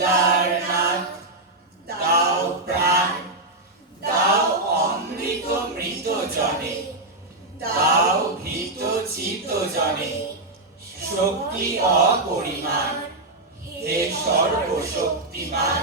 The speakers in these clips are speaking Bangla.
উদার প্রাণ দাও অমৃত মৃত জনে দাও জনে শক্তি অপরিমাণ হে সর্বশক্তিমান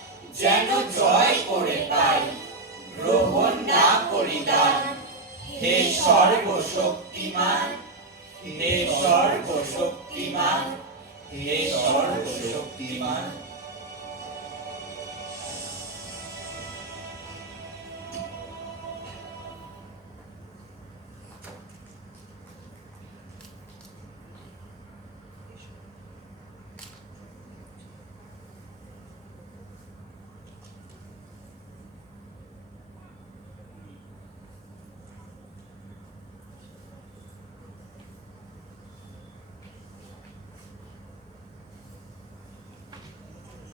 যেন জয় করে পাই গ্রহণ না করিদান হে সর্বশক্তিমান হে সর্বশক্তিমান হে সর্বশক্তিমান